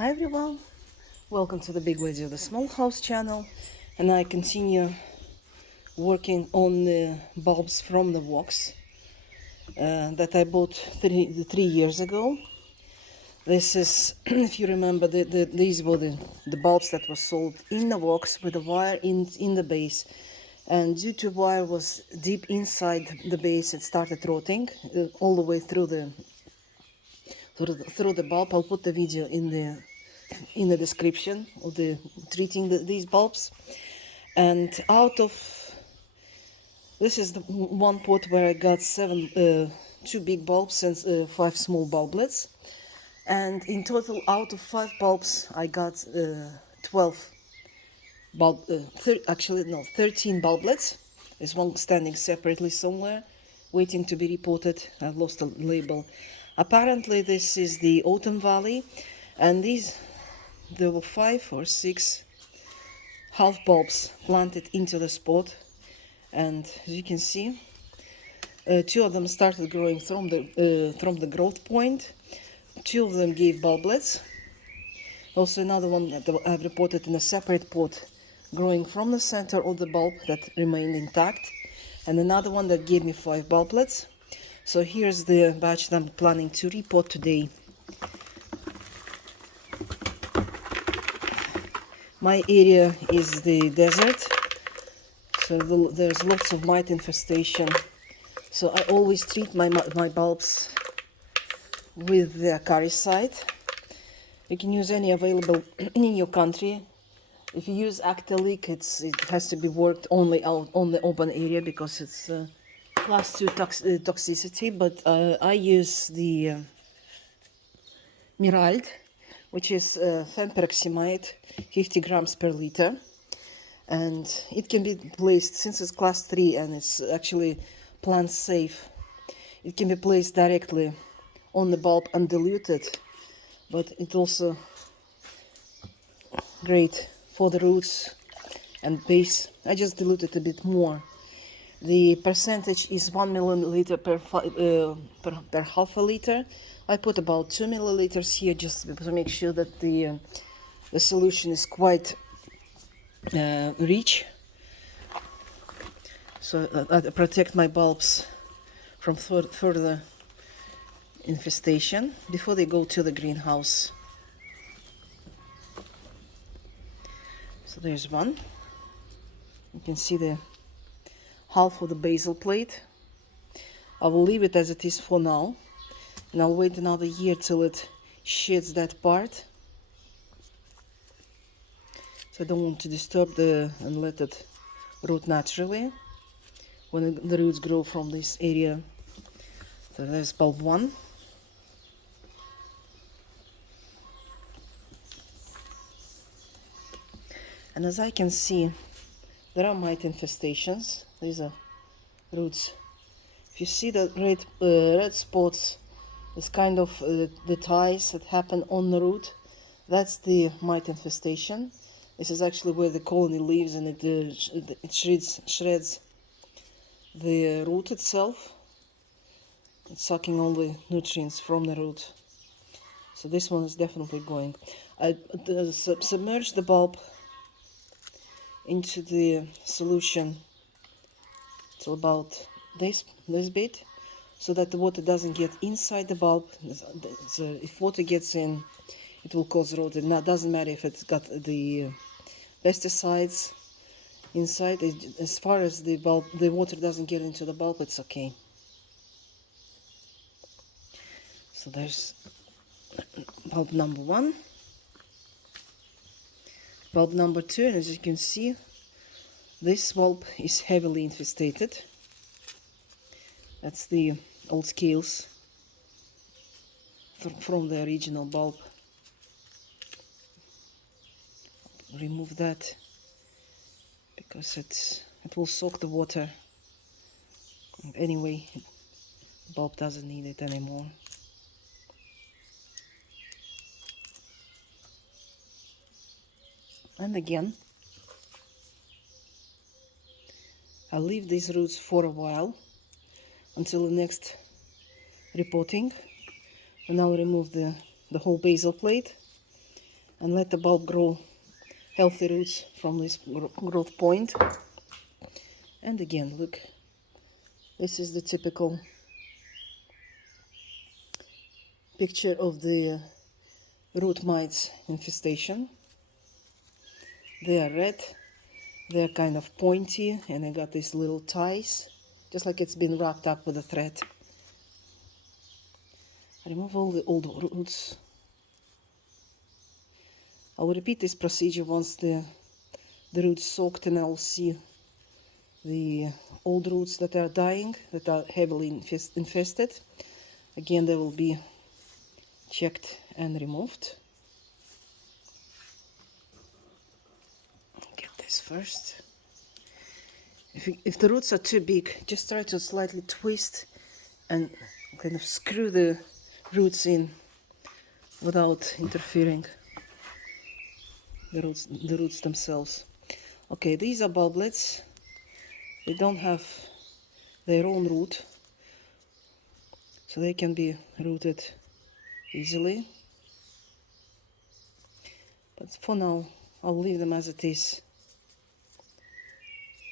Hi everyone, welcome to the Big Lady of the Small House channel, and I continue working on the bulbs from the box that I bought three years ago. This is, if you remember, these were the bulbs that were sold in the box with the wire in the base, and due to wire was deep inside the base, it started rotting all the way through the bulb. I'll put the video in the description of the treating these bulbs. And out of this is the one pot where I got two big bulbs and 5 small bulblets, and in total out of 5 bulbs I got 12 13 bulblets. There's one standing separately somewhere waiting to be repotted. I've lost the label. Apparently this is the Autumn Valley, and there were 5 or 6 half bulbs planted into the spot, and as you can see, 2 of them started growing from the growth point. 2 of them gave bulblets. Also another one that I've repotted in a separate pot, growing from the center of the bulb that remained intact, and another one that gave me 5 bulblets. So here's the batch that I'm planning to repot today. My area is the desert, so there's lots of mite infestation. So I always treat my bulbs with the acaricide. You can use any available in your country. If you use Actelic, it has to be worked only out on the open area because it's class 2 toxicity. But I use the Mirald, which is fenperoximide, 50 grams per liter, and it can be placed, since it's class 3 and it's actually plant safe, it can be placed directly on the bulb undiluted, but it's also great for the roots and base. I just dilute it a bit more. The percentage is 1 milliliter per half a liter. I put about 2 milliliters here just to make sure that the solution is quite rich, so I protect my bulbs from further infestation before they go to the greenhouse. So there's one. You can see the half of the basil plate. I will leave it as it is for now, and I'll wait another year till it sheds that part. So I don't want to disturb and let it root naturally when the roots grow from this area. So there's bulb 1. And as I can see, there are mite infestations. These are roots. If you see the red spots, it's kind of the ties that happen on the root. That's the mite infestation. This is actually where the colony lives, and it shreds the root itself. It's sucking all the nutrients from the root. So this one is definitely going. I submerge the bulb into the solution till about this bit, so that the water doesn't get inside the bulb. So if water gets in, it will cause rot. And that doesn't matter if it's got the pesticides inside. As far as the water doesn't get into the bulb, it's okay. So there's bulb number 1. Bulb number 2, and as you can see, this bulb is heavily infested. That's the old scales from the original bulb. Remove that because it will soak the water. Anyway, the bulb doesn't need it anymore. And again, I'll leave these roots for a while until the next repotting, and I'll remove the whole basil plate and let the bulb grow healthy roots from this growth point. And again, look, this is the typical picture of the root mites infestation. They are red, they're kind of pointy, and I got these little ties, just like it's been wrapped up with a thread. Remove all the old roots. I'll repeat this procedure once the roots soaked, and I'll see the old roots that are dying, that are heavily infested. Again, they will be checked and removed. Get this first. If the roots are too big, just try to slightly twist and kind of screw the roots in without interfering the roots themselves. Okay, these are bulblets. They don't have their own root, so they can be rooted easily. But for now, I'll leave them as it is.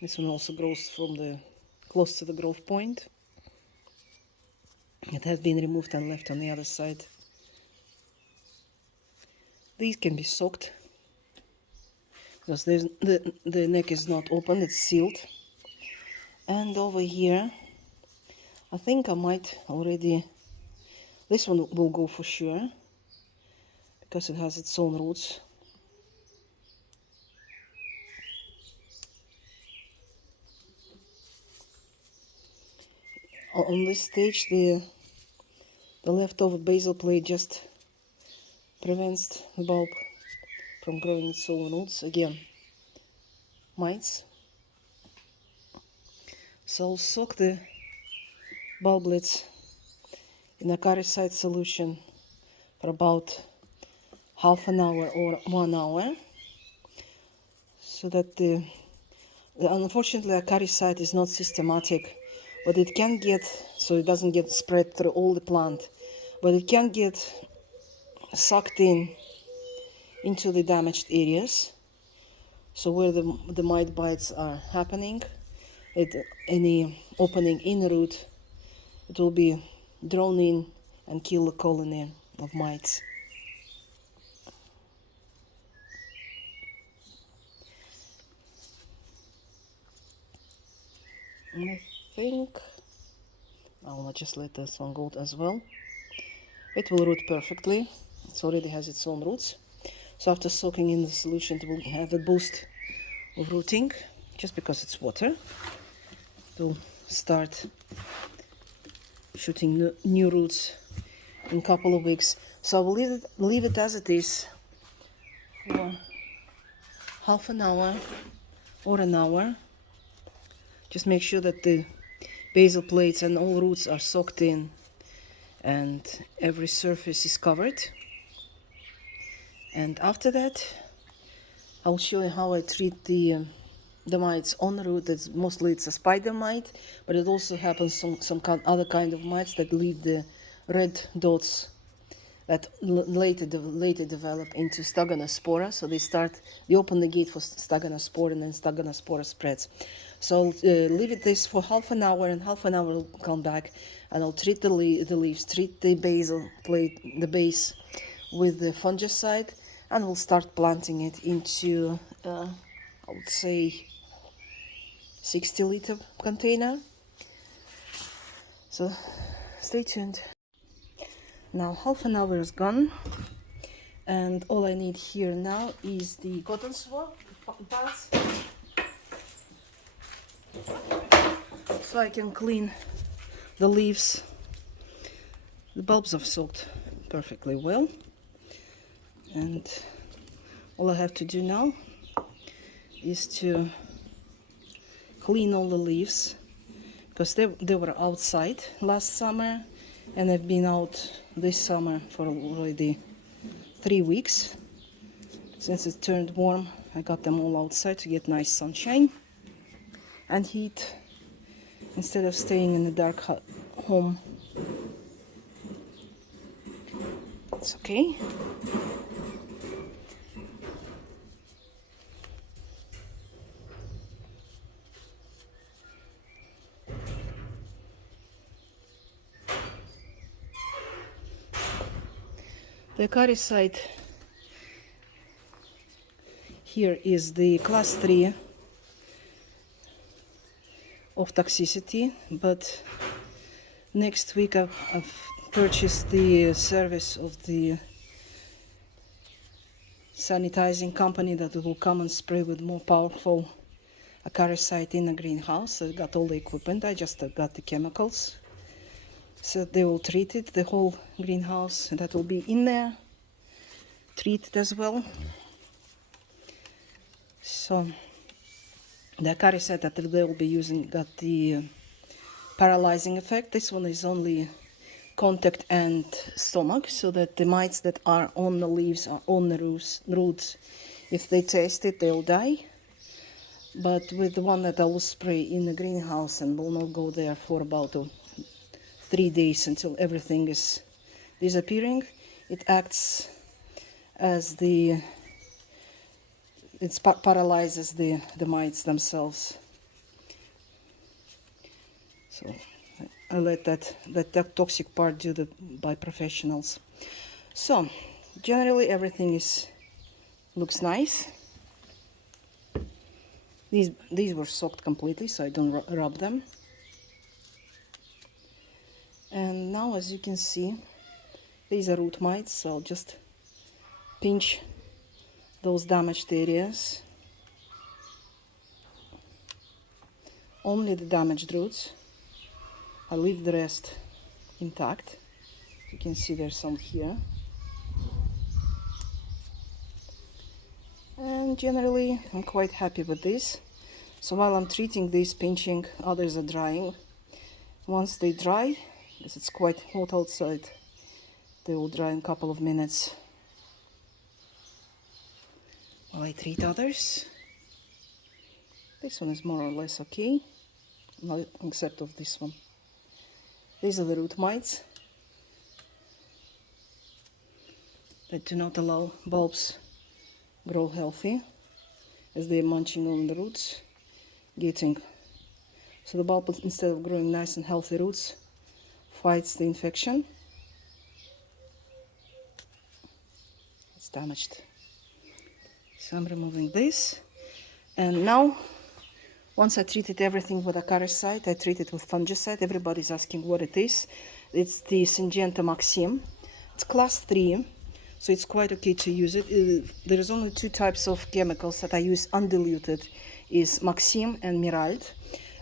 This one also grows from close to the growth point. It has been removed and left on the other side. These can be soaked because the neck is not open, it's sealed. And over here, I think I might already, this one will go for sure because it has its own roots. On this stage, the leftover basal plate just prevents the bulb from growing its own roots. Again, mites. So I'll soak the bulblets in a acaricide solution for about half an hour or 1 hour, so that unfortunately acaricide is not systematic, but it can get, so it doesn't get spread through all the plant, but it can get sucked into the damaged areas. So where the mite bites are happening, any opening in the root, it will be drawn in and kill the colony of mites. And I think I'll just let this one go as well. It will root perfectly. It already has its own roots. So after soaking in the solution, it will have a boost of rooting, just because it's water. It will start shooting new roots in a couple of weeks. So I will leave it as it is for half an hour or an hour. Just make sure that the basal plates and all roots are soaked in and every surface is covered. And after that, I'll show you how I treat the mites on the root. Mostly it's a spider mite, but it also happens some other kind of mites that leave the red dots that later develop into Staganospora. So they open the gate for Staganospora, and then Staganospora spreads. So I'll leave it this for half an hour, and half an hour I'll come back and I'll treat the leaves, treat the basal plate, the base with the fungicide, and we'll start planting it into, I would say, 60-liter container. So stay tuned. Now half an hour is gone, and all I need here now is the cotton swab pads, so I can clean the leaves. The bulbs have soaked perfectly well, and all I have to do now is to clean all the leaves, because they were outside last summer, and I've been out this summer for already 3 weeks. Since it turned warm, I got them all outside to get nice sunshine and heat instead of staying in the dark home. It's okay. The acaricide here is the class 3 of toxicity, but next week I've purchased the service of the sanitizing company that will come and spray with more powerful acaricide in the greenhouse. I got all the equipment, I just got the chemicals. So they will treat it, the whole greenhouse that will be in there, treated as well. So the acaricide that they will be using got the paralyzing effect. This one is only contact and stomach, so that the mites that are on the leaves or on the roots, if they taste it, they'll die. But with the one that I will spray in the greenhouse and will not go there for about 3 days until everything is disappearing, it acts as it paralyzes the mites themselves. So I let that toxic part do by professionals. So generally everything looks nice. These were soaked completely, so I don't rub them. And now, as you can see, these are root mites, so I'll just pinch those damaged areas. Only the damaged roots. I leave the rest intact. You can see there's some here. And generally I'm quite happy with this. So while I'm treating this, pinching, others are drying. Once they dry, because it's quite hot outside, they will dry in a couple of minutes while I treat others. This one is more or less okay, except of this one. These are the root mites that do not allow bulbs grow healthy, as they're munching on the roots, so the bulb, instead of growing nice and healthy roots, fights the infection. It's damaged. So I'm removing this. And now, once I treated everything with acaricide, I treat it with fungicide. Everybody's asking what it is. It's the Syngenta Maxim. It's class 3, so it's quite okay to use it. There is only 2 types of chemicals that I use undiluted, is Maxim and Mirald.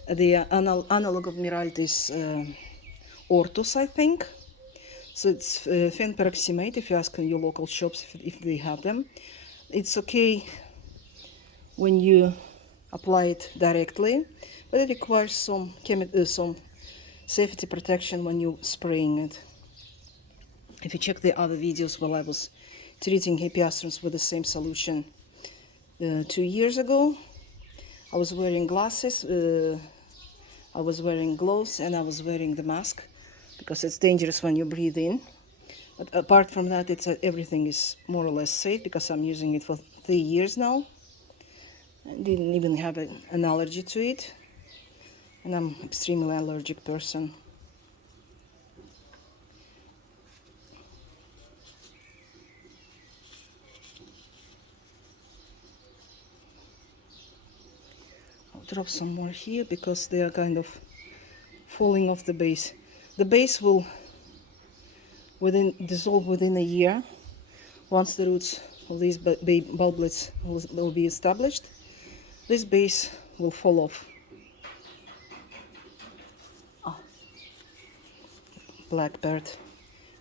The analog of Mirald is Ortus, I think. So it's fenperoximate, if you ask in your local shops if they have them. It's okay when you apply it directly, but it requires some safety protection when you're spraying it. If you check the other videos, while I was treating hippeastrums with the same solution 2 years ago, I was wearing glasses, I was wearing gloves, and I was wearing the mask, because it's dangerous when you breathe in. But apart from that, everything is more or less safe, because I'm using it for 3 years now. I didn't even have an allergy to it, and I'm an extremely allergic person. I'll drop some more here because they are kind of falling off the base. The base will dissolve within a year, once the roots of these bulblets will be established. This base will fall off. Oh. Blackbird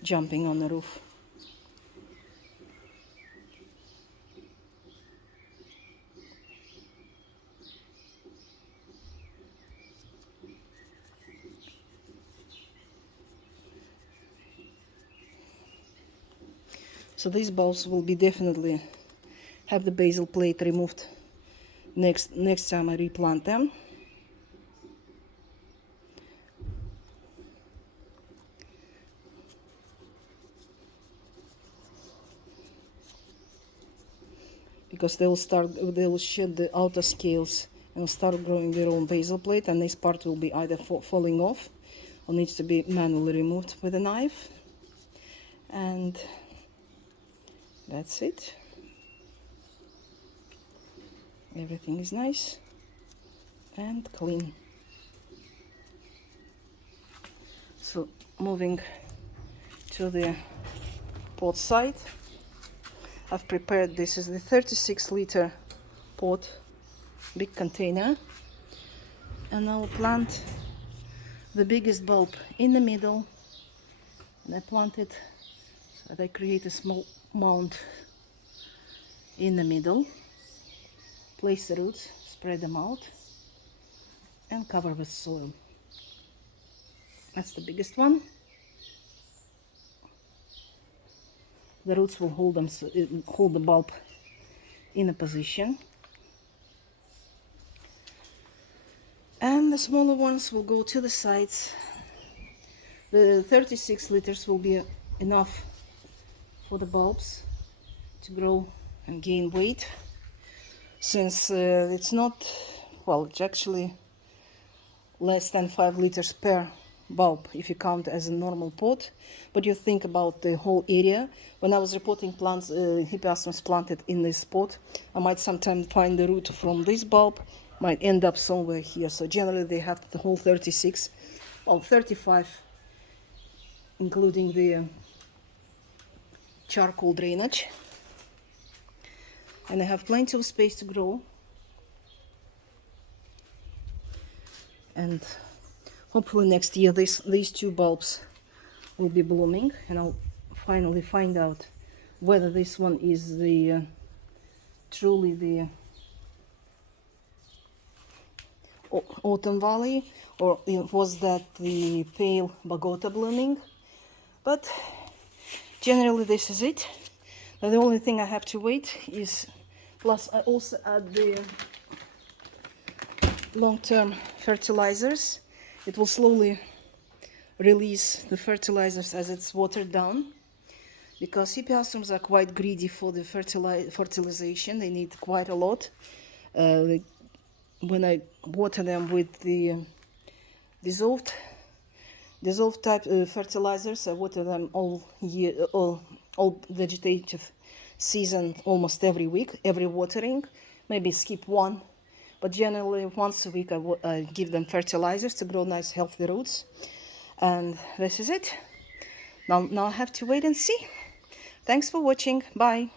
jumping on the roof. So these bulbs will be definitely have the basal plate removed next time I replant them. Because they will shed the outer scales and start growing their own basal plate, and this part will be either falling off or needs to be manually removed with a knife. And That's it. Everything is nice and clean. So moving to the pot side, I've prepared, this is the 36-liter pot, big container, and I'll plant the biggest bulb in the middle, and I plant it so that I create a small mound in the middle, place the roots, spread them out, and cover with soil. That's the biggest one. The roots will hold the bulb in a position, and the smaller ones will go to the sides. The 36 liters will be enough for the bulbs to grow and gain weight, since it's not, well, it's actually less than 5 liters per bulb if you count as a normal pot, but you think about the whole area. When I was repotting plants, hippeastrums planted in this pot, I might sometimes find the root from this bulb, might end up somewhere here. So generally they have the whole 36, well, 35, including the charcoal drainage, and I have plenty of space to grow. And hopefully next year these two bulbs will be blooming, and I'll finally find out whether this one is the truly the autumn valley, or was that the pale Bogota blooming. But generally this is it. Now the only thing I have to wait is, plus I also add the long-term fertilizers. It will slowly release the fertilizers as it's watered down, because hippeastrums are quite greedy for the fertilization. They need quite a lot. When I water them with the dissolved type fertilizers, I water them all year, all vegetative season, almost every week, every watering. Maybe skip one, but generally once a week I give them fertilizers to grow nice healthy roots. And this is it. Now I have to wait and see. Thanks for watching. Bye.